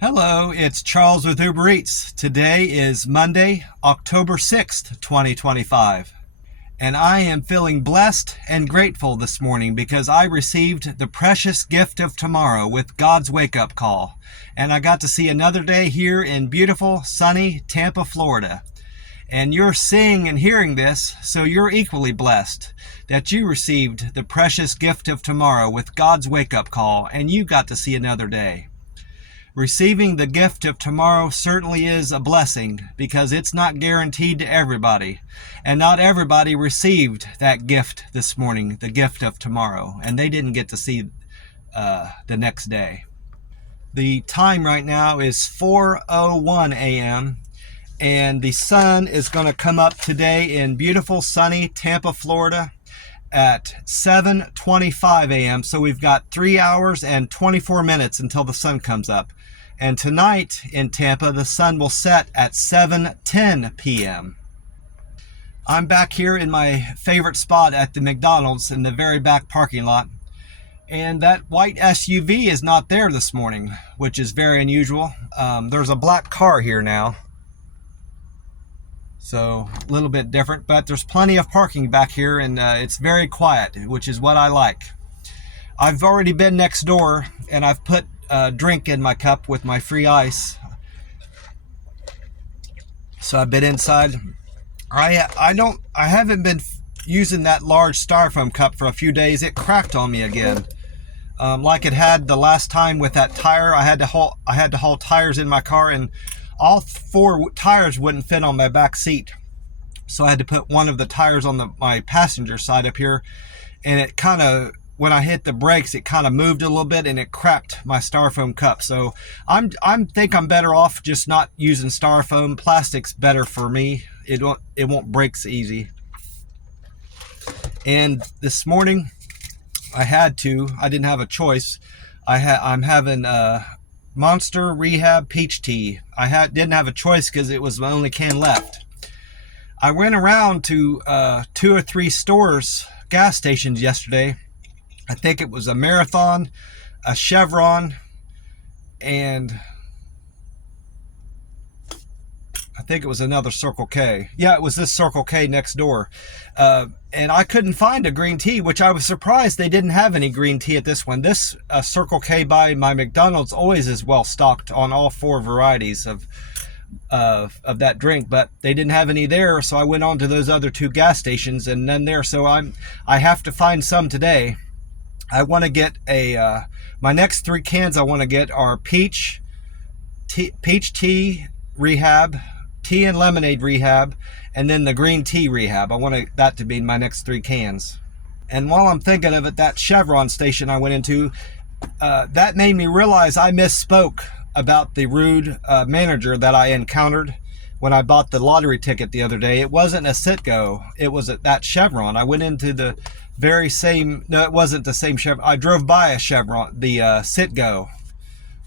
Hello, it's Charles with UberEats. Today is Monday, October 6th, 2025. And I am feeling blessed and grateful this morning because I received the precious gift of tomorrow with God's wake-up call. And I got to see another day here in beautiful, sunny Tampa, Florida. And you're seeing and hearing this, so you're equally blessed that you received the precious gift of tomorrow with God's wake-up call, and you got to see another day. Receiving the gift of tomorrow certainly is a blessing because it's not guaranteed to everybody. And not everybody received that gift this morning, the gift of tomorrow, and they didn't get to see the next day. The time right now is 4:01 a.m. and the sun is going to come up today in beautiful sunny Tampa, Florida at 7:25 a.m. So we've got 3 hours and 24 minutes until the sun comes up. And tonight in Tampa, the sun will set at 7:10 p.m. I'm back here in my favorite spot at the McDonald's in the very back parking lot. And that white SUV is not there this morning, which is very unusual. There's a black car here now. So a little bit different, but there's plenty of parking back here and it's very quiet, which is what I like. I've already been next door and I've put a drink in my cup with my free ice. So I've been inside. I haven't been using that large styrofoam cup for a few days. It cracked on me again. Like it had the last time with that tire. I had to haul tires in my car and all 4 tires wouldn't fit on my back seat. So I had to put one of the tires on my passenger side up here, and it kind of, when I hit the brakes, it kind of moved a little bit and it cracked my styrofoam cup. So I think I'm better off just not using styrofoam. Plastic's better for me. It won't break so easy. And this morning I didn't have a choice. I'm having Monster Rehab Peach Tea. Didn't have a choice because it was my only can left. I went around to 2 or 3 stores, gas stations yesterday. I think it was a Marathon, a Chevron, and I think it was another Circle K. Yeah, it was this Circle K next door. And I couldn't find a green tea, which I was surprised they didn't have any green tea at this one. This Circle K by my McDonald's always is well stocked on all 4 varieties of that drink, but they didn't have any there. So I went on to those other 2 gas stations and none there. So I have to find some today. I want to get my next 3 cans I want to get are peach tea rehab, tea and lemonade rehab, and then the green tea rehab. I want that to be my next 3 cans. And while I'm thinking of it, that Chevron station I went into, that made me realize I misspoke about the rude manager that I encountered when I bought the lottery ticket the other day. It wasn't a Citgo, it was at that Chevron. I went into the very same, no, it wasn't the same Chevron. I drove by a Chevron, the Citgo.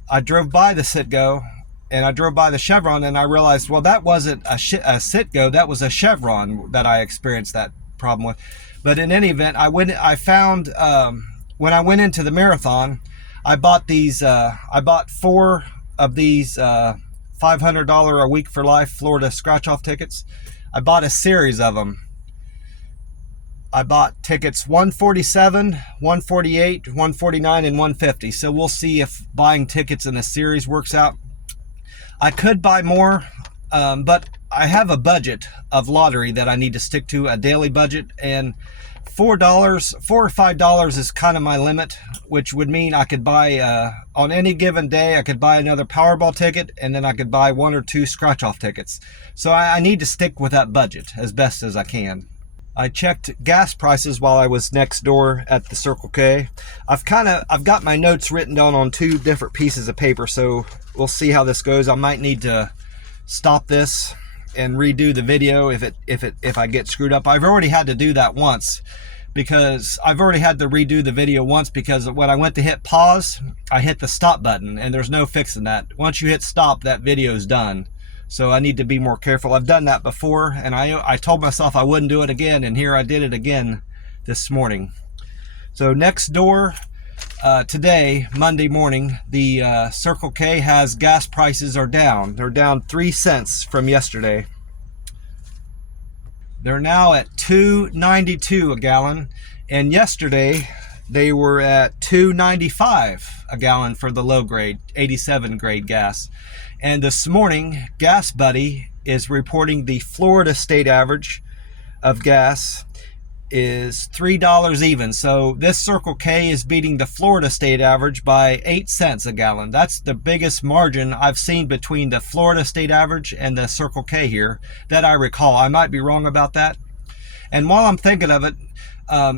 I drove by the Citgo and I drove by the Chevron and I realized, well, that wasn't a Citgo, that was a Chevron that I experienced that problem with. But in any event, I found, when I went into the Marathon, I bought 4 of these $500 a week for life Florida scratch-off tickets. I bought a series of them. I bought tickets 147, 148, 149, and 150. So we'll see if buying tickets in a series works out. I could buy more, but I have a budget of lottery that I need to stick to, a daily budget, and $4 or $5 is kind of my limit, which would mean I could buy, on any given day, I could buy another Powerball ticket, and then I could buy 1 or 2 scratch-off tickets. So I need to stick with that budget as best as I can. I checked gas prices while I was next door at the Circle K. I've got my notes written down on 2 different pieces of paper, so we'll see how this goes. I might need to stop this and redo the video if I get screwed up. I've already had to do that once because when I went to hit pause, I hit the stop button and there's no fixing that. Once you hit stop, that video's done. So I need to be more careful. I've done that before and I told myself I wouldn't do it again, and here I did it again this morning. So next door, today, Monday morning, the Circle K has gas prices are down. They're down 3 cents from yesterday. They're now at $2.92 a gallon, and yesterday they were at $2.95 a gallon for the low grade, 87 grade gas. And this morning, Gas Buddy is reporting the Florida state average of gas is $3 even. So this Circle K is beating the Florida state average by 8 cents a gallon. That's the biggest margin I've seen between the Florida state average and the Circle K here that I recall. I might be wrong about that. And while I'm thinking of it,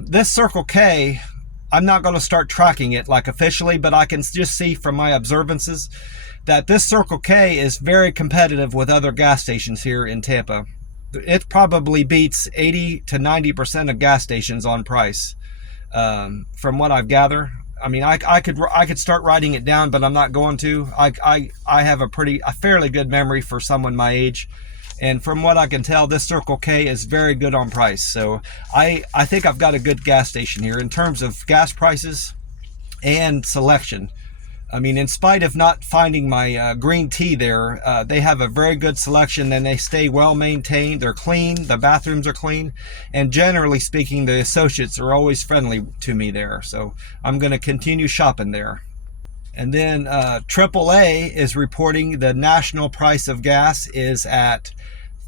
this Circle K, I'm not going to start tracking it like officially, but I can just see from my observances that this Circle K is very competitive with other gas stations here in Tampa. It probably beats 80 to 90% of gas stations on price, from what I've gathered. I mean, I could start writing it down, but I'm not going to. I have a fairly good memory for someone my age, and from what I can tell, this Circle K is very good on price. So I think I've got a good gas station here in terms of gas prices and selection. I mean, in spite of not finding my green tea there, they have a very good selection, and they stay well maintained. They're clean, the bathrooms are clean, and generally speaking, the associates are always friendly to me there. So I'm going to continue shopping there. And then AAA is reporting the national price of gas is at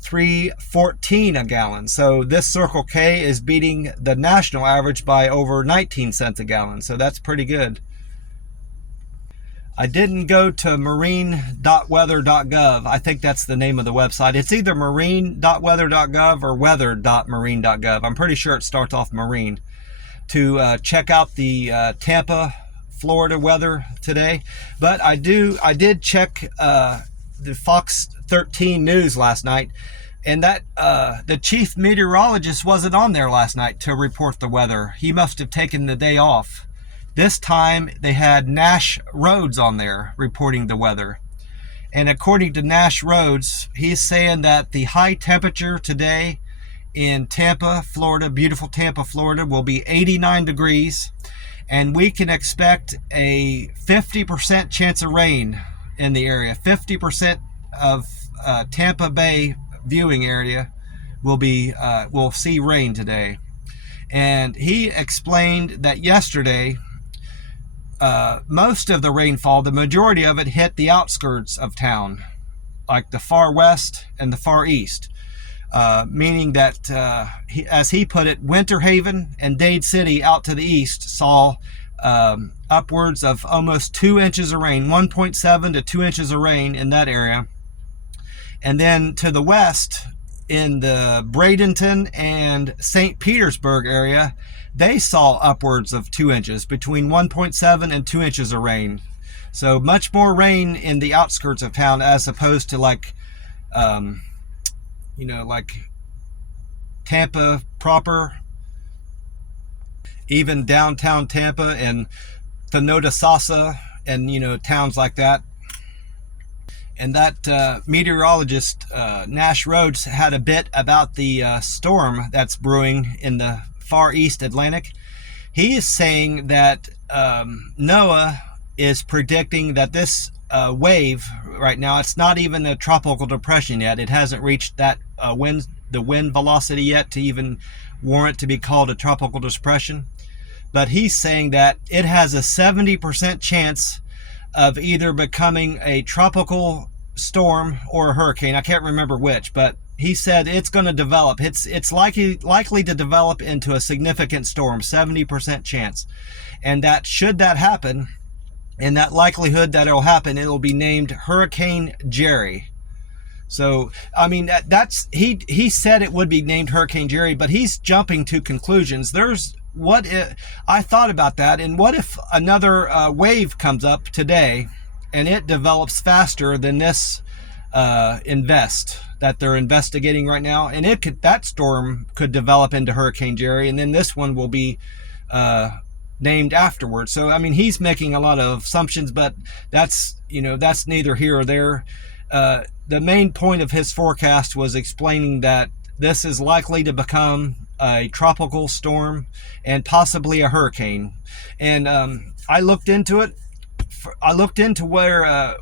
$3.14 a gallon. So this Circle K is beating the national average by over 19 cents a gallon. So that's pretty good. I didn't go to marine.weather.gov. I think that's the name of the website. It's either marine.weather.gov or weather.marine.gov. I'm pretty sure it starts off marine, to check out the Tampa, Florida weather today. But I did check the Fox 13 news last night, and that the chief meteorologist wasn't on there last night to report the weather. He must have taken the day off. This time they had Nash Rhodes on there reporting the weather. And according to Nash Rhodes, he's saying that the high temperature today in Tampa, Florida, beautiful Tampa, Florida, will be 89 degrees. And we can expect a 50% chance of rain in the area. 50% of Tampa Bay viewing area will see rain today. And he explained that yesterday, most of the rainfall, the majority of it, hit the outskirts of town, like the far west and the far east, meaning that, as he put it, Winter Haven and Dade City out to the east saw upwards of almost 2 inches of rain, 1.7 to 2 inches of rain in that area. And then to the west, in the Bradenton and St. Petersburg area, they saw upwards of 2 inches, between 1.7 and 2 inches of rain. So much more rain in the outskirts of town as opposed to like Tampa proper, even downtown Tampa and Thanodasasa and, towns like that. And that meteorologist, Nash Rhodes, had a bit about the storm that's brewing in the far east Atlantic. He is saying that NOAA is predicting that this wave right now, it's not even a tropical depression yet. It hasn't reached that the wind velocity yet to even warrant to be called a tropical depression. But he's saying that it has a 70% chance of either becoming a tropical storm or a hurricane. I can't remember which, but he said it's going to develop. It's likely to develop into a significant storm, 70% chance. And that should that happen, in that likelihood that it'll happen, it'll be named Hurricane Jerry. So, I mean, he said it would be named Hurricane Jerry, but he's jumping to conclusions. I thought about that, and what if another wave comes up today and it develops faster than this that they're investigating right now, and that storm could develop into Hurricane Jerry, and then this one will be named afterwards. So, I mean, he's making a lot of assumptions, but that's neither here or there. The main point of his forecast was explaining that this is likely to become a tropical storm and possibly a hurricane. And I looked into it. I looked into where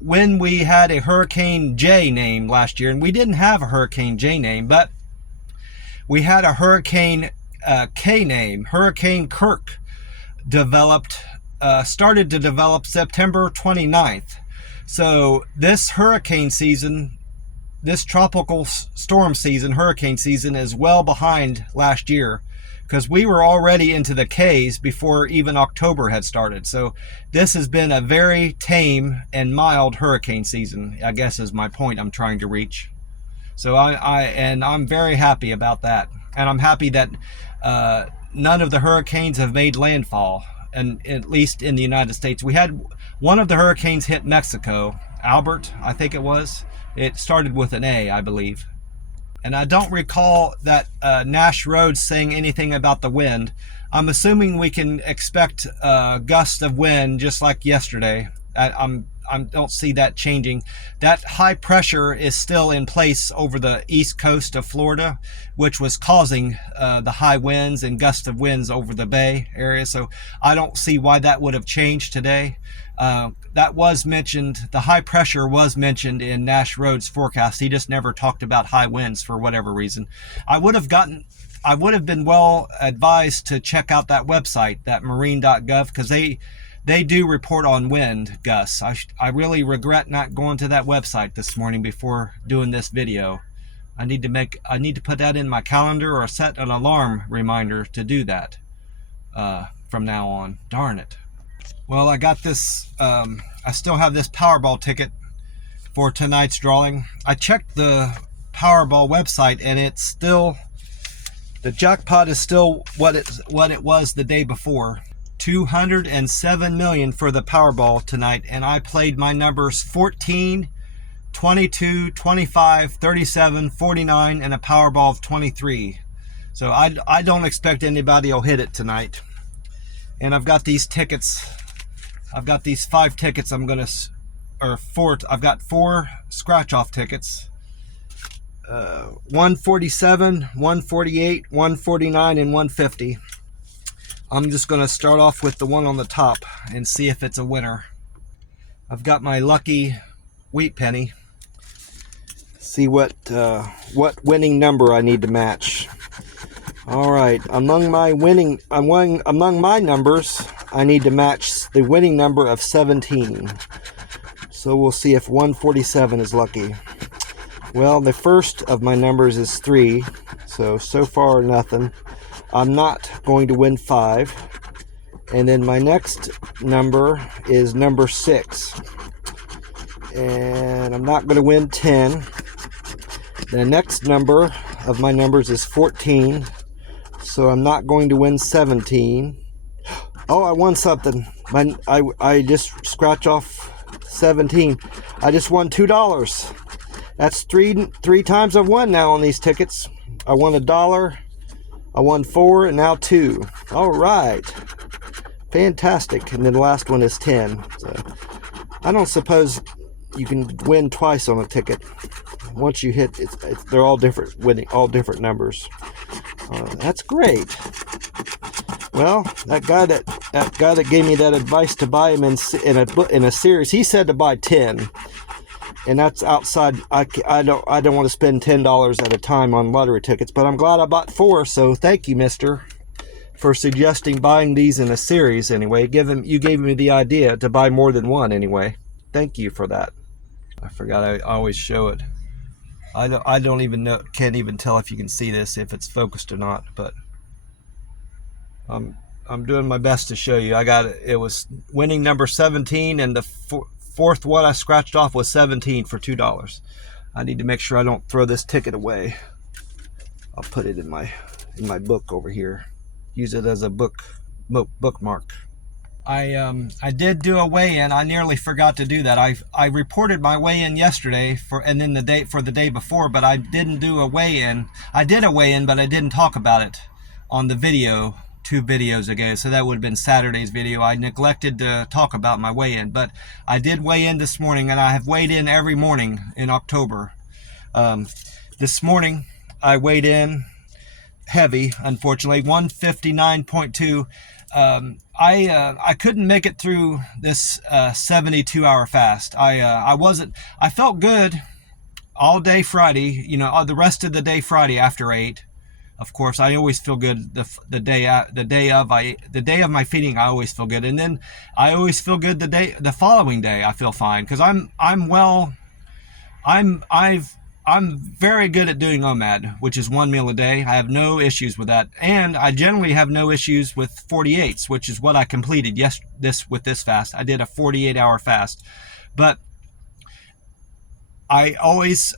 when we had a Hurricane J name last year, and we didn't have a Hurricane J name, but we had a Hurricane K name. Hurricane Kirk started to develop September 29th. So this hurricane season, this tropical storm season, hurricane season, is well behind last year, because we were already into the K's before even October had started. So this has been a very tame and mild hurricane season, I guess is my point I'm trying to reach. So I'm very happy about that. And I'm happy that none of the hurricanes have made landfall, and at least in the United States. We had one of the hurricanes hit Mexico, Albert, I think it was. It started with an A, I believe. And I don't recall that Nash Rhodes saying anything about the wind. I'm assuming we can expect gusts of wind just like yesterday. I don't see that changing. That high pressure is still in place over the east coast of Florida, which was causing the high winds and gusts of winds over the Bay area. So I don't see why that would have changed today. That was mentioned, the high pressure was mentioned in Nash Rhodes' forecast. He just never talked about high winds for whatever reason. I would have been well advised to check out that website, that marine.gov, because they do report on wind gusts. I really regret not going to that website this morning before doing this video. I need to put that in my calendar or set an alarm reminder to do that from now on. Darn it. Well, I got this, I still have this Powerball ticket for tonight's drawing. I checked the Powerball website and it's still, the jackpot is still what it was the day before. 207 million for the Powerball tonight, and I played my numbers 14, 22, 25, 37, 49, and a Powerball of 23. So I don't expect anybody will hit it tonight. And I've got these tickets. I've got these 5 tickets. I've got 4 scratch-off tickets. 147, 148, 149, and 150. I'm just going to start off with the one on the top and see if it's a winner. I've got my lucky wheat penny. See what winning number I need to match. All right, among my numbers, I need to match the winning number of 17. So we'll see if 147 is lucky. Well, the first of my numbers is 3, so far nothing. I'm not going to win 5. And then my next number is number 6. And I'm not going to win 10. The next number of my numbers is 14. So I'm not going to win 17. Oh, I won something. I just scratch off 17. I just won $2. That's three times I've won now on these tickets. I won $1. I won 4 and now 2. All right. Fantastic. And then the last one is 10. So I don't suppose you can win twice on a ticket. Once you hit, they're all different, winning all different numbers. That's great. Well, that guy that gave me that advice to buy him in a series, he said to buy 10. And that's outside. I don't want to spend $10 at a time on lottery tickets, but I'm glad I bought 4. So thank you, mister, for suggesting buying these in a series anyway. You gave me the idea to buy more than one anyway. Thank you for that. I forgot I always show it. I don't even know, can't even tell if you can see this, if it's focused or not, but I'm doing my best to show you. It was winning number 17, and the fourth one I scratched off was 17 for $2. I need to make sure I don't throw this ticket away. I'll put it in my book over here. Use it as a bookmark. I did do a weigh-in. I nearly forgot to do that. I reported my weigh-in yesterday for the day before, but I didn't do a weigh-in. I did a weigh-in, but I didn't talk about it on the video 2 videos ago. So that would have been Saturday's video. I neglected to talk about my weigh-in, but I did weigh in this morning, and I have weighed in every morning in October. This morning I weighed in heavy, unfortunately, 159.2. I couldn't make it through this 72-hour fast. I felt good all day Friday, the rest of the day Friday after 8. Of course, I always feel good the day of my feeding. I always feel good, and then I always feel good the following day. I feel fine because I'm very good at doing OMAD, which is 1 meal a day. I have no issues with that, and I generally have no issues with 48s, which is what I completed with this fast. I did a 48-hour fast, but I always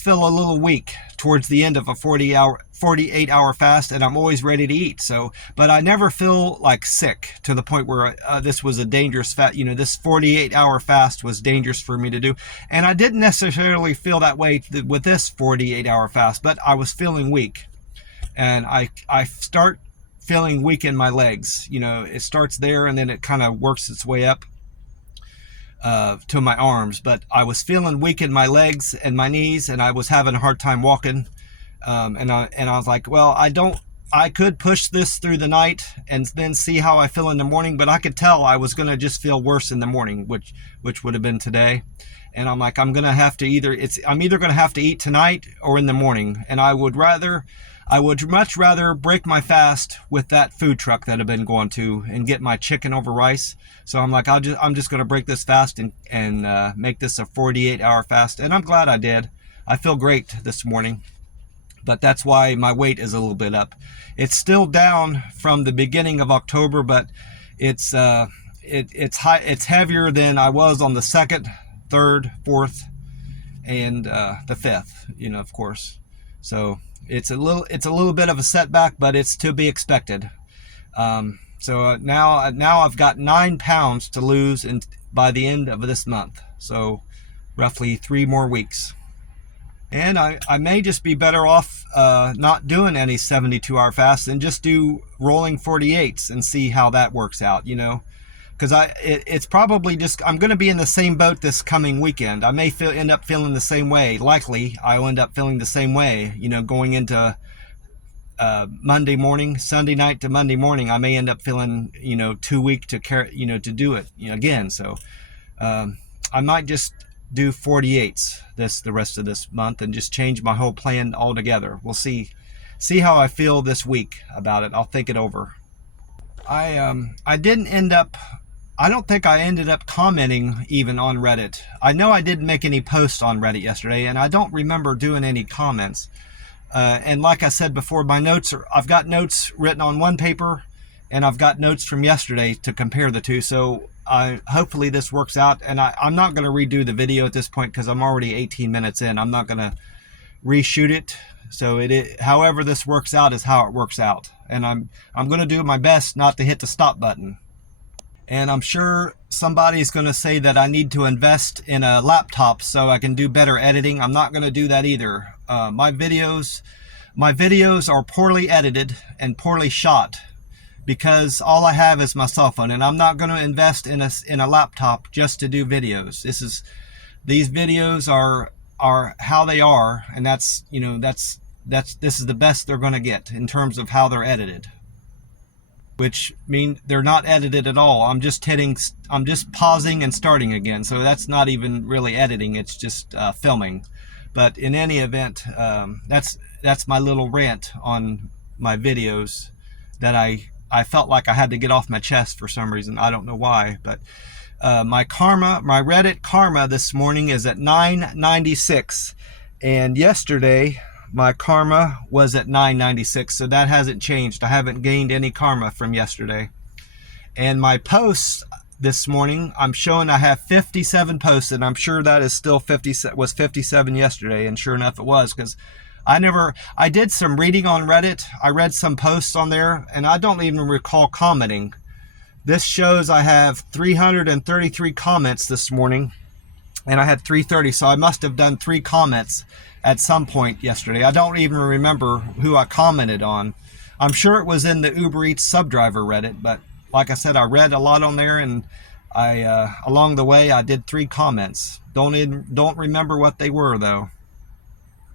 feel a little weak towards the end of a 48-hour fast, and I'm always ready to eat. So, but I never feel like sick to the point where this was a dangerous fast. This 48-hour fast was dangerous for me to do, and I didn't necessarily feel that way with this 48-hour fast. But I was feeling weak, and I start feeling weak in my legs. It starts there, and then it kind of works its way up to my arms, but I was feeling weak in my legs and my knees, and I was having a hard time walking. And I was like, well, I could push this through the night and then see how I feel in the morning, but I could tell I was going to just feel worse in the morning, which would have been today. And I'm like, I'm either going to have to eat tonight or in the morning. And I would much rather break my fast with that food truck that I've been going to and get my chicken over rice. So I'm like, I'm just going to break this fast and make this a 48-hour fast. And I'm glad I did. I feel great this morning, but that's why my weight is a little bit up. It's still down from the beginning of October, but it's high. It's heavier than I was on the 2nd, 3rd, 4th, and the 5th. Of course. So it's a little bit of a setback, but it's to be expected. So now I've got 9 pounds to lose by the end of this month. So roughly 3 more weeks. And I may just be better off not doing any 72-hour fasts and just do rolling 48s and see how that works out, because it's probably just, I'm going to be in the same boat this coming weekend. I may end up feeling the same way. Likely I'll end up feeling the same way, going into Monday morning, Sunday night to Monday morning. I may end up feeling, too weak to to do it, again. So I might just do 48s the rest of this month and just change my whole plan altogether. We'll see how I feel this week about it. I'll think it over. I don't think I ended up commenting even on Reddit. I know I didn't make any posts on Reddit yesterday, and I don't remember doing any comments. And like I said before, I've got notes written on one paper, and I've got notes from yesterday to compare the two. So hopefully this works out. And I'm not going to redo the video at this point because I'm already 18 minutes in. I'm not going to reshoot it. So however this works out is how it works out. And I'm going to do my best not to hit the stop button. And I'm sure somebody's going to say that I need to invest in a laptop so I can do better editing. I'm not going to do that either. My videos are poorly edited and poorly shot because all I have is my cell phone, and I'm not going to invest in a laptop just to do videos. These videos are how they are, and this is the best they're going to get in terms of how they're edited. Which mean they're not edited at all. I'm just pausing and starting again. So that's not even really editing. It's just filming. But in any event, that's my little rant on my videos that I felt like I had to get off my chest for some reason. I don't know why, but my Reddit karma this morning is at 996, and yesterday my karma was at 996, so that hasn't changed. I haven't gained any karma from yesterday. And my posts this morning, I'm showing I have 57 posts, and I'm sure that is still 57 yesterday, and sure enough it was, because I did some reading on Reddit. I read some posts on there, and I don't even recall commenting. This shows I have 333 comments this morning, and I had 330, so I must have done 3 comments at some point yesterday. I don't even remember who I commented on. I'm sure it was in the UberEats subdriver Reddit, but like I said, I read a lot on there, and along the way I did 3 comments. Don't remember what they were though.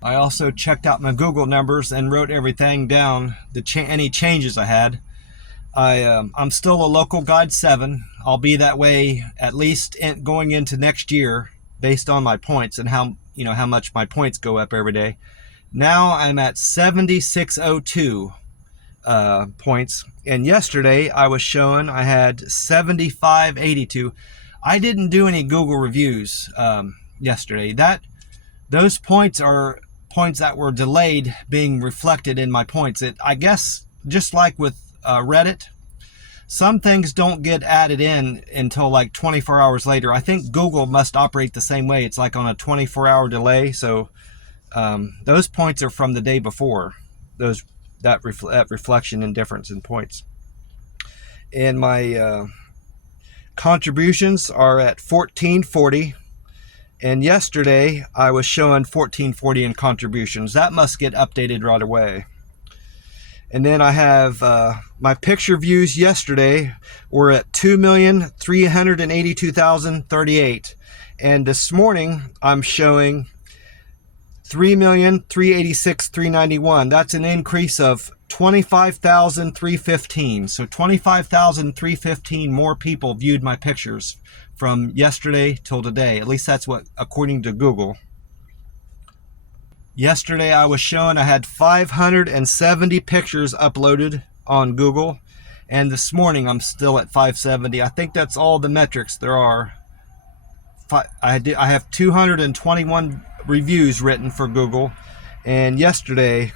I also checked out my Google numbers and wrote everything down, any changes I had. I'm still a local guide 7. I'll be that way at least going into next year based on my points and how much my points go up every day. Now I'm at 7602 points, and yesterday I was showing I had 7582. I didn't do any Google reviews yesterday. Those points are points that were delayed being reflected in my points. I guess just like with Reddit, some things don't get added in until like 24 hours later. I think Google must operate the same way. It's like on a 24-hour delay. So those points are from the day before. That reflection and difference in points. And my contributions are at 1440. And yesterday I was showing 1440 in contributions. That must get updated right away. And then I have my picture views yesterday were at 2,382,038. And this morning I'm showing 3,386,391. That's an increase of 25,315. So 25,315 more people viewed my pictures from yesterday till today. At least that's what, according to Google. Yesterday I was showing I had 570 pictures uploaded on Google, and this morning I'm still at 570. I think that's all the metrics there are. I have 221 reviews written for Google, and yesterday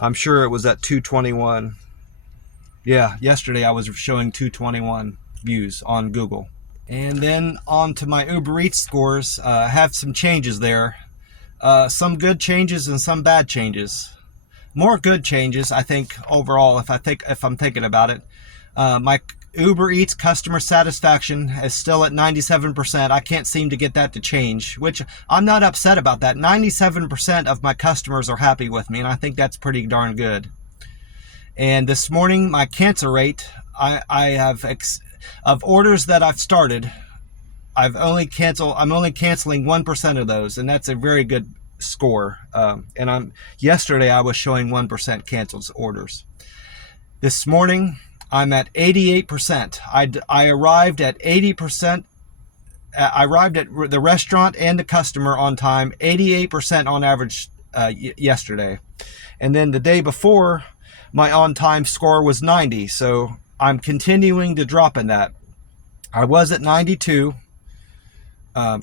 I'm sure it was at 221. Yeah, yesterday I was showing 221 views on Google. And then on to my UberEats scores. I have some changes there. Some good changes and some bad changes. More good changes, I think, overall, if I'm thinking about it. My UberEats customer satisfaction is still at 97%. I can't seem to get that to change, which I'm not upset about that. 97% of my customers are happy with me, and I think that's pretty darn good. And this morning, my cancel rate, I have of orders that I've started, I'm only canceling 1% of those, and that's a very good score. And yesterday I was showing 1% canceled orders. This morning I'm at 88%. I arrived at 80%. I arrived at the restaurant and the customer on time, 88% on average yesterday. And then the day before, my on-time score was 90. So I'm continuing to drop in that. I was at 92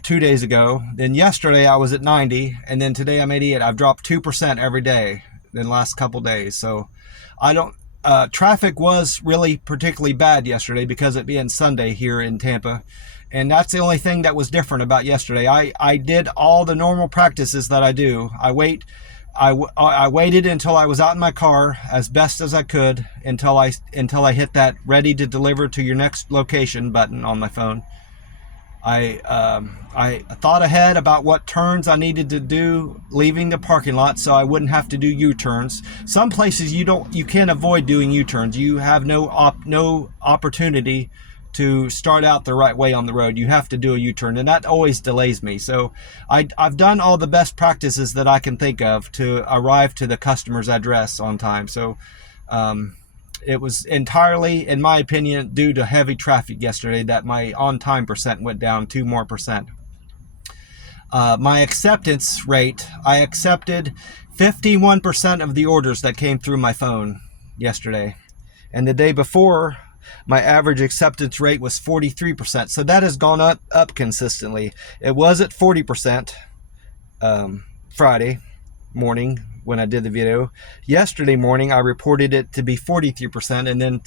2 days ago. Then yesterday I was at 90, and then today I'm 88. I've dropped 2% every day in the last couple days. So traffic was really particularly bad yesterday because it being Sunday here in Tampa. And that's the only thing that was different about yesterday. I did all the normal practices that I do. I waited until I was out in my car as best as I could until I hit that ready to deliver to your next location button on my phone. I thought ahead about what turns I needed to do leaving the parking lot so I wouldn't have to do U-turns. Some places you can't avoid doing U-turns. You have no opportunity to start out the right way on the road. You have to do a U-turn, and that always delays me. So I've done all the best practices that I can think of to arrive to the customer's address on time. So it was entirely, in my opinion, due to heavy traffic yesterday that my on-time percent went down 2 more percent. My acceptance rate, I accepted 51% of the orders that came through my phone yesterday. And the day before, my average acceptance rate was 43%. So that has gone up consistently. It was at 40% Friday morning when I did the video. Yesterday morning, I reported it to be 43%. And then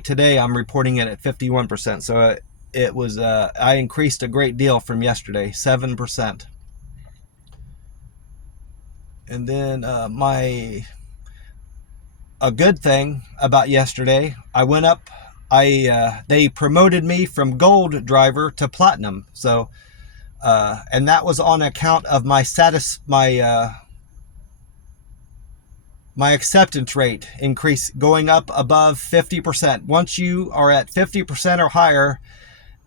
today, I'm reporting it at 51%. So it was, I increased a great deal from yesterday, 7%. And then a good thing about yesterday, I went up, they promoted me from gold driver to platinum. So, and that was on account of my my acceptance rate going up above 50%. Once you are at 50% or higher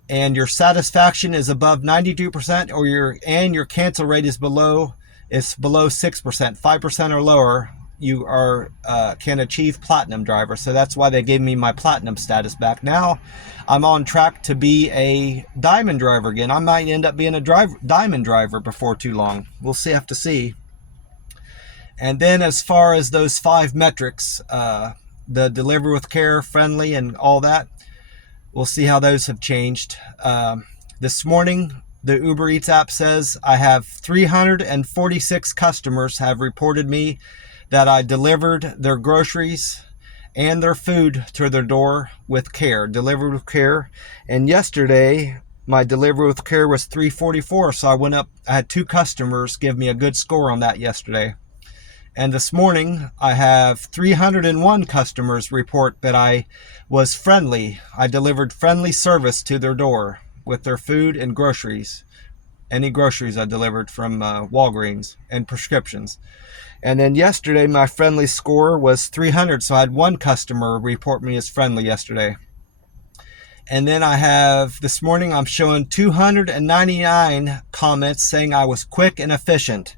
and your satisfaction is above 92%, or your cancel rate is below It's below 6%, 5% or lower, you are can achieve platinum driver. So that's why they gave me my platinum status back. Now I'm on track to be a diamond driver again. I might end up being a diamond driver before too long. We'll see, have to see. And then as far as those 5 metrics, the deliver with care, friendly, and all that, we'll see how those have changed. This morning, the UberEats app says I have 346 customers have reported me that I delivered their groceries and their food to their door with care, delivered with care. And yesterday, my delivery with care was 344. So I went up, I had 2 customers give me a good score on that yesterday. And this morning, I have 301 customers report that I was friendly. I delivered friendly service to their door with their food and groceries. Any groceries I delivered from Walgreens and prescriptions. And then yesterday, my friendly score was 300. So I had 1 customer report me as friendly yesterday. And then I have, this morning, I'm showing 299 comments saying I was quick and efficient.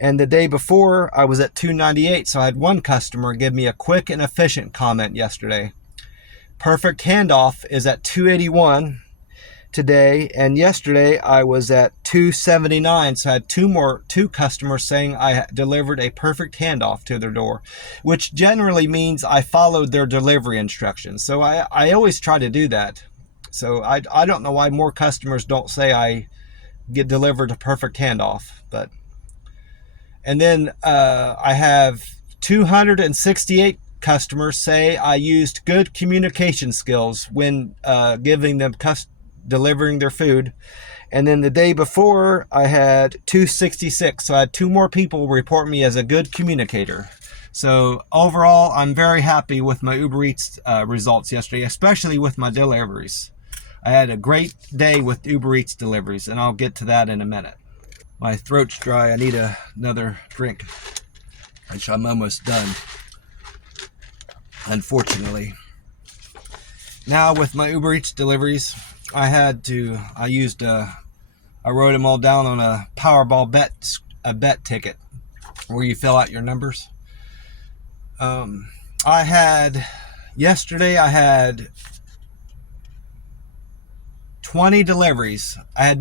And the day before, I was at 298. So I had 1 customer give me a quick and efficient comment yesterday. Perfect handoff is at 281 today. And yesterday, I was at 279. So I had 2 customers saying I delivered a perfect handoff to their door, which generally means I followed their delivery instructions. So I always try to do that. So I don't know why more customers don't say I get delivered a perfect handoff, but... And then I have 268 customers say I used good communication skills when giving them delivering their food. And then the day before, I had 266. So I had 2 more people report me as a good communicator. So overall, I'm very happy with my UberEats results yesterday, especially with my deliveries. I had a great day with UberEats deliveries, and I'll get to that in a minute. My throat's dry. I need another drink, which I'm almost done, unfortunately. Now with my UberEats deliveries, I wrote them all down on a Powerball bet ticket where you fill out your numbers. Yesterday I had 20 deliveries. I had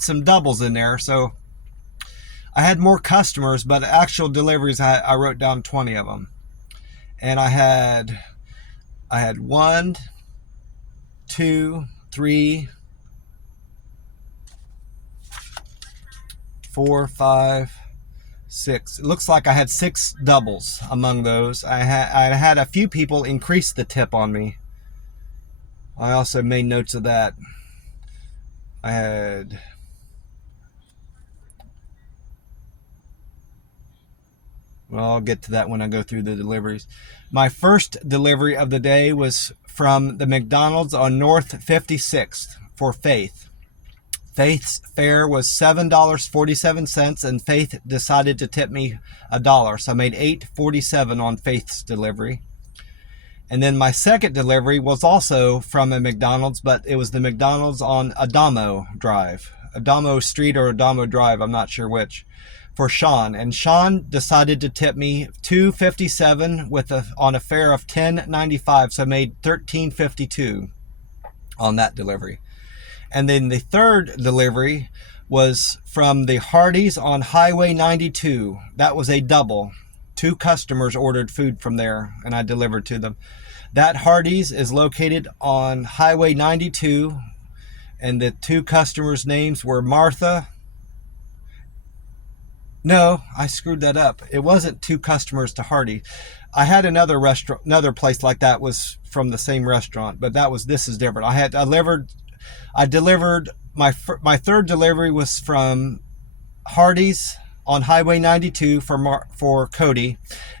some doubles in there, so I had more customers, but actual deliveries, I wrote down 20 of them. And I had 1, 2, 3, 4, 5, 6. It looks like I had 6 doubles among those. I had a few people increase the tip on me. I also made notes of that. I'll get to that when I go through the deliveries. My first delivery of the day was from the McDonald's on North 56th for Faith. Faith's fare was $7.47, and Faith decided to tip me $1. So I made $8.47 on Faith's delivery. And then my second delivery was also from a McDonald's, but it was the McDonald's on Adamo Street or Adamo Drive, I'm not sure which, for Sean. And Sean decided to tip me $2.57 on a fare of $10.95, so I made $13.52 on that delivery. And then the third delivery was from the Hardee's on Highway 92. That was a double. 2 customers ordered food from there, and I delivered to them. That Hardee's is located on Highway 92, and the 2 customers' names were Martha. No, I screwed that up. It wasn't 2 customers to Hardee's. I had another restaurant, another place like that was from the same restaurant, but this is different. I delivered my third delivery was from Hardee's on Highway 92 for Cody.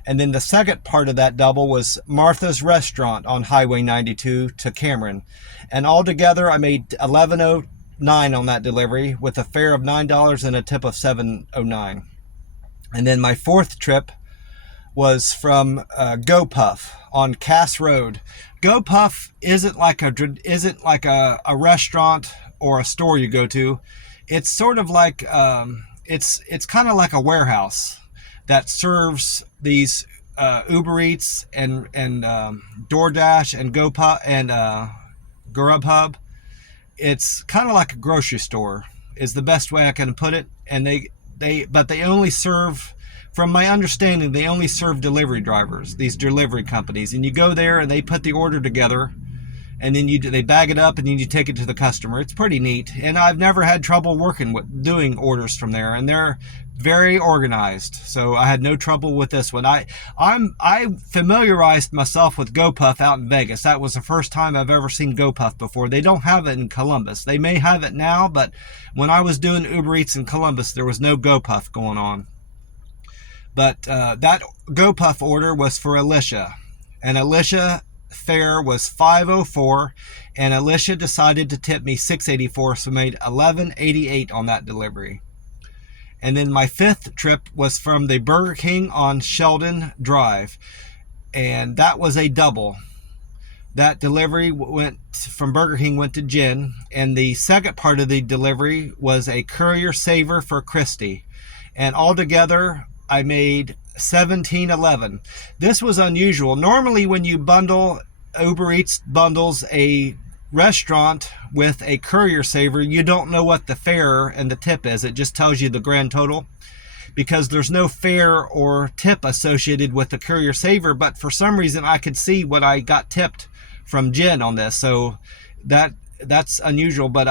And then the second part of that double was Martha's Restaurant on Highway 92 to Cameron. And altogether, I made $11.09 on that delivery with a fare of $9 and a tip of $7.09. And then my fourth trip was from GoPuff on Cass Road. GoPuff isn't like a restaurant or a store you go to. It's sort of like it's kind of like a warehouse that serves these UberEats and DoorDash and GoPuff and Grubhub. It's kind of like a grocery store is the best way I can put it. And they only serve, from my understanding, they only serve delivery drivers, these delivery companies. And you go there and they put the order together, and then they bag it up and then you take it to the customer. It's pretty neat, and I've never had trouble working with doing orders from there, and they're very organized, so I had no trouble with this one. I familiarized myself with GoPuff out in Vegas. That was the first time I've ever seen GoPuff before. They don't have it in Columbus. They may have it now, but when I was doing Uber Eats in Columbus, there was no GoPuff going on. But that GoPuff order was for Alicia, and Alicia fare was $5.04, and Alicia decided to tip me $6.84, so made $11.88 on that delivery. And then my fifth trip was from the Burger King on Sheldon Drive, and that was a double. That delivery went from Burger King went to Jen, and the second part of the delivery was a courier saver for Christy, and altogether I made $17.11. This was unusual. Normally when you bundle, Uber Eats bundles a restaurant with a courier saver, you don't know what the fare and the tip is. It just tells you the grand total because there's no fare or tip associated with the courier saver. But for some reason I could see what I got tipped from Jen on this, so that's unusual. But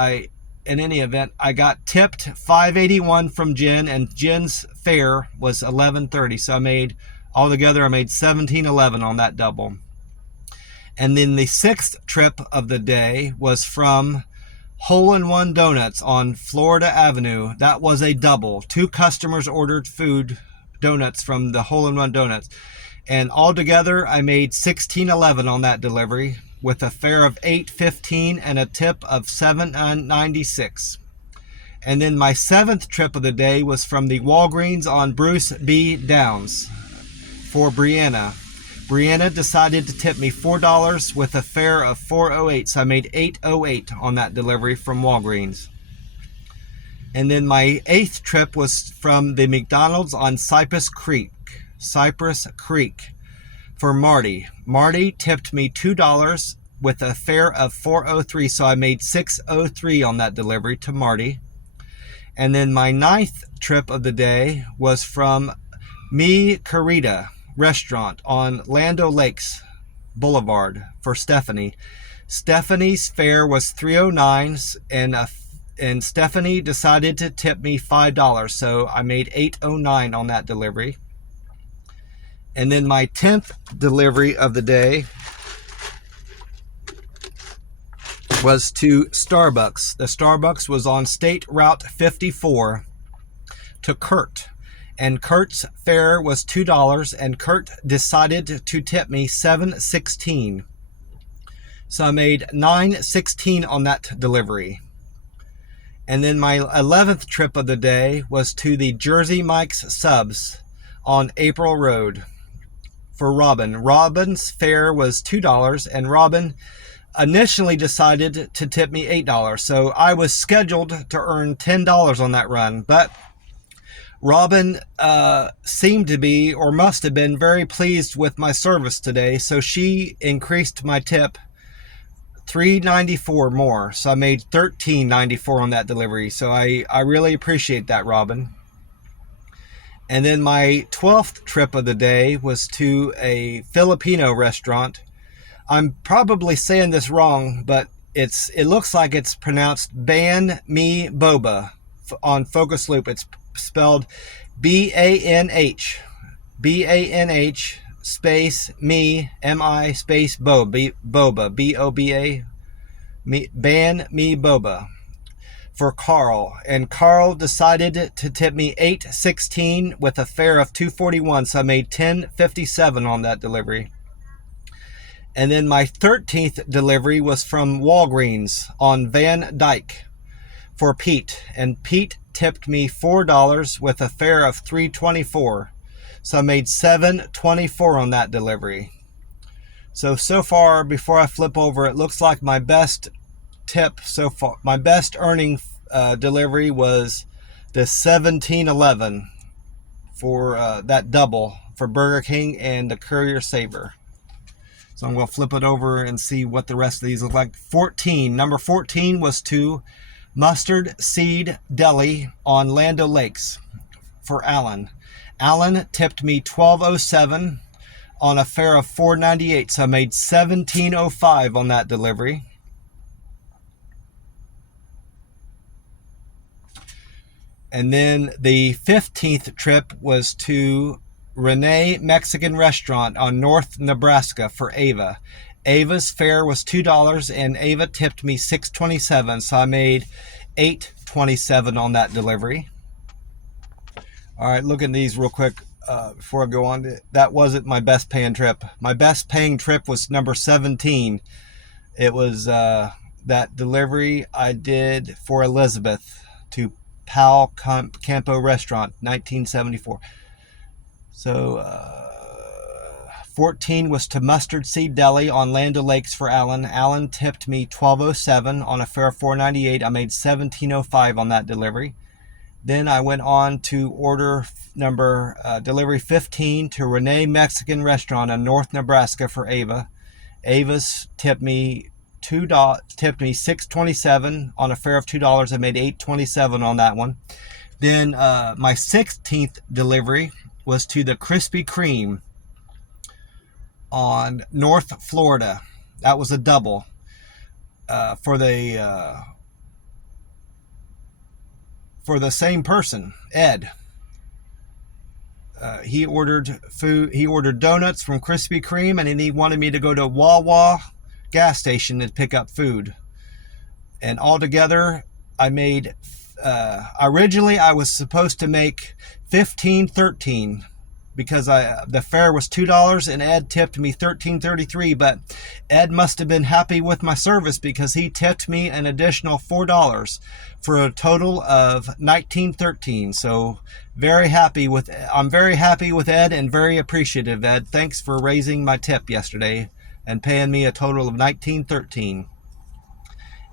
in any event, I got tipped $5.81 from Jen, and Jen's fare was $11.30. So I made $17.11 on that double. And then the sixth trip of the day was from Hole in One Donuts on Florida Avenue. That was a double. 2 customers ordered donuts from the Hole in One Donuts. And altogether, I made $16.11 on that delivery, with a fare of $8.15 and a tip of $7.96. And then my seventh trip of the day was from the Walgreens on Bruce B. Downs for Brianna. Brianna decided to tip me $4 with a fare of $4.08, so I made $8.08 on that delivery from Walgreens. And then my eighth trip was from the McDonald's on Cypress Creek for Marty. Marty tipped me $2 with a fare of $4.03, so I made $6.03 on that delivery to Marty. And then my ninth trip of the day was from Mi Carita restaurant on Lando Lakes Boulevard for Stephanie. Stephanie's fare was $3.09, and Stephanie decided to tip me $5, so I made $8.09 on that delivery. And then my 10th delivery of the day was to Starbucks. The Starbucks was on State Route 54 to Kurt. And Kurt's fare was $2, and Kurt decided to tip me $7.16. So I made $9.16 on that delivery. And then my 11th trip of the day was to the Jersey Mike's Subs on April Road for Robin. Robin's fare was $2, and Robin initially decided to tip me $8. So I was scheduled to earn $10 on that run, but Robin seemed to be, or must have been, very pleased with my service today, so she increased my tip $3.94 more, so I made $13.94 on that delivery. So I really appreciate that, Robin. And then my 12th trip of the day was to a Filipino restaurant. I'm probably saying this wrong, but it looks like it's pronounced Ban Mi Boba on Focus Loop. It's spelled B-A-N-H space me M-I space boba B-O-B-A Ban Mi Boba for Carl. And Carl decided to tip me $8.16 with a fare of $2.41, so I made $10.57 on that delivery. And then my 13th delivery was from Walgreens on Van Dyke for Pete, and Pete tipped me $4 with a fare of $3.24, so I made $7.24 on that delivery. So far, before I flip over, it looks like my best tip so far, my best earning delivery was the 1711 for that double for Burger King and the Courier Saver. So I'm going to flip it over and see what the rest of these look like. 14, number 14 was to Mustard Seed Deli on Land O'Lakes for Alan. Alan tipped me $12.07 on a fare of $4.98, so I made $17.05 on that delivery. And then the 15th trip was to Renee Mexican Restaurant on North Nebraska for Ava. Ava's fare was $2 and Ava tipped me $6.27, so I made $8.27 on that delivery. All right, look at these real quick before I go on. That wasn't my best paying trip. My best paying trip was number 17. It was that delivery I did for Elizabeth to Pal Campo Restaurant, 1974. So 14 was to Mustard Seed Deli on Land O'Lakes for Alan. Alan tipped me $12.07 on a fare of $4.98. I made $17.05 on that delivery. Then I went on to order delivery 15 to Renee Mexican Restaurant in North Nebraska for Ava. Ava's tipped me $6.27 on a fare of $2. I made $8.27 on that one. Then my 16th delivery was to the Krispy Kreme on North Florida. That was a double for the same person, Ed. He ordered food. He ordered donuts from Krispy Kreme, and then he wanted me to go to Wawa gas station and pick up food. And altogether, I made. Originally, I was supposed to make $15.13 because the fare was $2 and Ed tipped me $13.33. But Ed must have been happy with my service because he tipped me an additional $4 for a total of $19.13. So I'm very happy with Ed and very appreciative, Ed. Thanks for raising my tip yesterday and paying me a total of $19.13.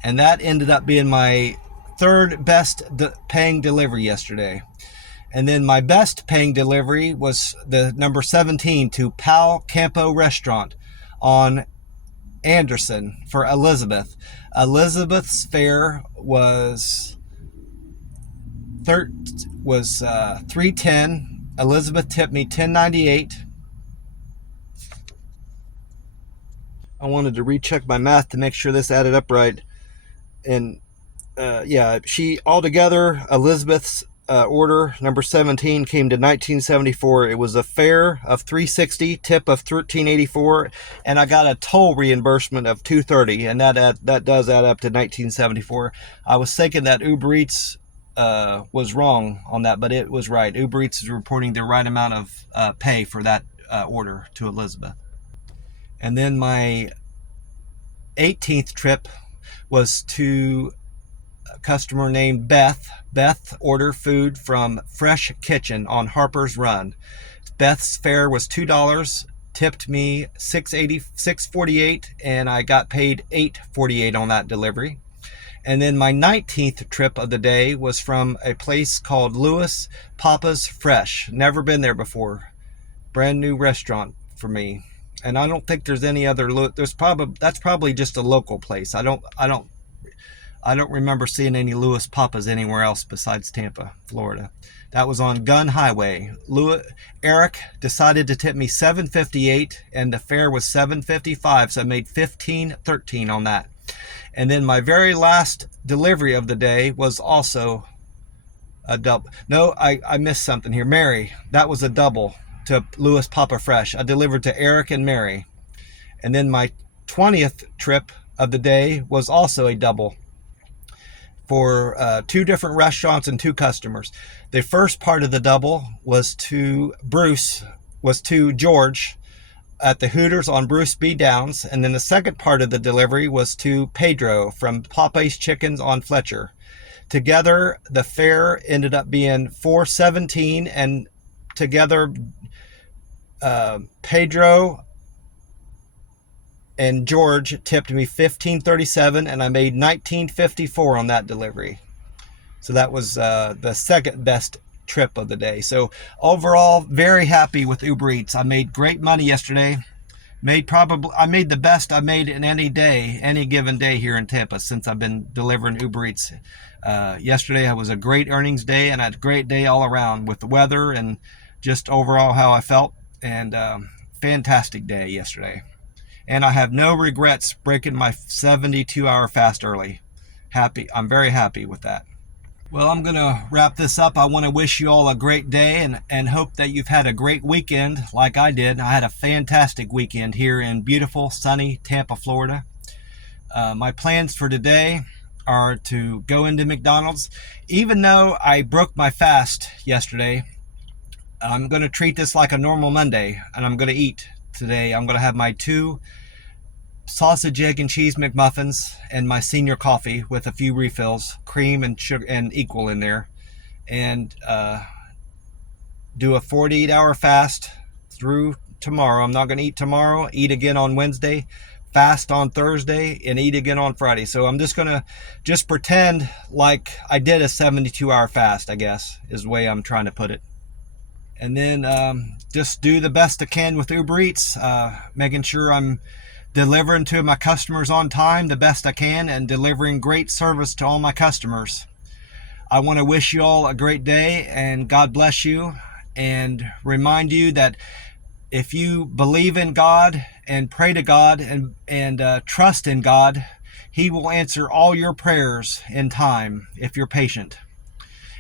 And that ended up being my third best paying delivery yesterday. And then my best paying delivery was the number 17 to Pal Campo Restaurant on Anderson for Elizabeth. Elizabeth's fare was $3.10. Elizabeth tipped me $10.98. I wanted to recheck my math to make sure this added up right. And she altogether, Elizabeth's order number 17 came to $19.74. It was a fare of $3.60, tip of $13.84, and I got a toll reimbursement of $2.30, and that does add up to $19.74. I was thinking that UberEats was wrong on that, but it was right. UberEats is reporting the right amount of pay for that order to Elizabeth. And then my 18th trip was to a customer named Beth. Beth ordered food from Fresh Kitchen on Harper's Run. Beth's fare was $2, tipped me $6.48, and I got paid $8.48 on that delivery. And then my 19th trip of the day was from a place called Louis Papa's Fresh. Never been there before. Brand new restaurant for me. And I don't think there's any other. That's probably just a local place. I don't remember seeing any Louis Papas anywhere else besides Tampa, Florida. That was on Gun Highway. Eric decided to tip me $7.58, and the fare was $7.55, so I made $15.13 on that. And then my very last delivery of the day was also a double. No, I missed something here. Mary, that was a double to Louis Papa Fresh. I delivered to Eric and Mary. And then my 20th trip of the day was also a double for two different restaurants and two customers. The first part of the double was to George at the Hooters on Bruce B. Downs. And then the second part of the delivery was to Pedro from Popeye's Chickens on Fletcher. Together, the fare ended up being $4.17, and together Pedro and George tipped me $15.37, and I made $19.54 on that delivery. So that was the second best trip of the day. So overall, very happy with Uber Eats. I made great money yesterday. I made the best I made in any day, any given day here in Tampa since I've been delivering Uber Eats. Yesterday was a great earnings day, and I had a great day all around with the weather and just overall how I felt. And fantastic day yesterday. And I have no regrets breaking my 72-hour fast early. I'm very happy with that. Well, I'm going to wrap this up. I want to wish you all a great day and hope that you've had a great weekend like I did. I had a fantastic weekend here in beautiful, sunny Tampa, Florida. My plans for today are to go into McDonald's. Even though I broke my fast yesterday, I'm going to treat this like a normal Monday, and I'm going to eat today. I'm going to have my 2 sausage, egg, and cheese McMuffins and my senior coffee with a few refills, cream and sugar and equal in there, and do a 48-hour fast through tomorrow. I'm not going to eat tomorrow, eat again on Wednesday, fast on Thursday, and eat again on Friday. So I'm just going to pretend like I did a 72-hour fast, I guess, is the way I'm trying to put it. And then just do the best I can with Uber Eats, making sure I'm delivering to my customers on time the best I can and delivering great service to all my customers. I want to wish you all a great day and God bless you, and remind you that if you believe in God and pray to God and trust in God, He will answer all your prayers in time if you're patient.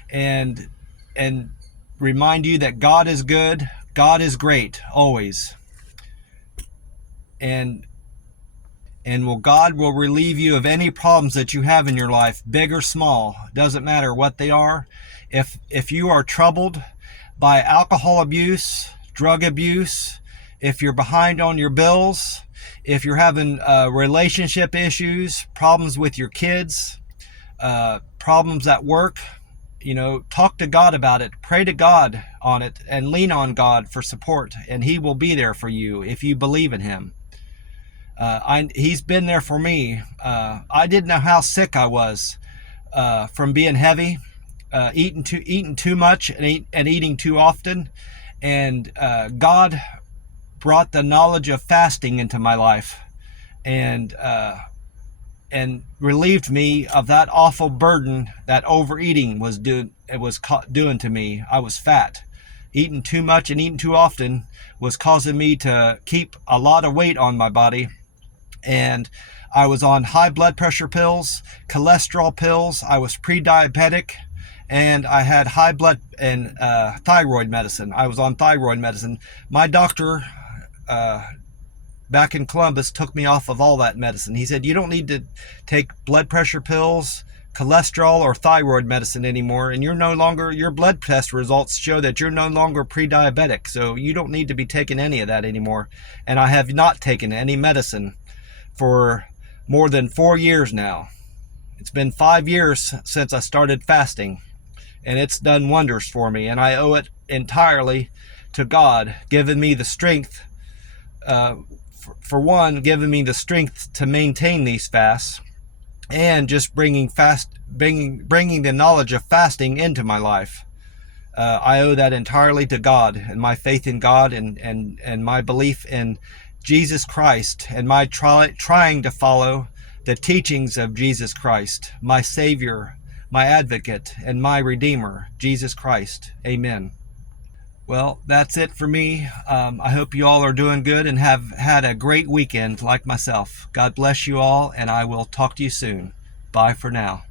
And remind you that God is good, God is great, always. And God will relieve you of any problems that you have in your life, big or small. Doesn't matter what they are. If you are troubled by alcohol abuse, drug abuse, if you're behind on your bills, if you're having relationship issues, problems with your kids, problems at work, talk to God about it, pray to God on it, and lean on God for support, and He will be there for you if you believe in Him. He's been there for me. I didn't know how sick I was from being heavy, eating too much and eating too often, and God brought the knowledge of fasting into my life, and relieved me of that awful burden that overeating was doing to me. I was fat. Eating too much and eating too often was causing me to keep a lot of weight on my body. And I was on high blood pressure pills, cholesterol pills. I was pre-diabetic, and I had high blood and thyroid medicine. I was on thyroid medicine. My doctor back in Columbus took me off of all that medicine. He said, you don't need to take blood pressure pills, cholesterol, or thyroid medicine anymore, and your blood test results show that you're no longer pre-diabetic, so you don't need to be taking any of that anymore. And I have not taken any medicine for more than 4 years now. It's been 5 years since I started fasting, and it's done wonders for me, and I owe it entirely to God giving me the strength, for one, giving me the strength to maintain these fasts, and just bringing the knowledge of fasting into my life. I owe that entirely to God and my faith in God and my belief in Jesus Christ, and my trying to follow the teachings of Jesus Christ, my Savior, my advocate, and my Redeemer, Jesus Christ. Amen. Well, that's it for me. I hope you all are doing good and have had a great weekend like myself. God bless you all, and I will talk to you soon. Bye for now.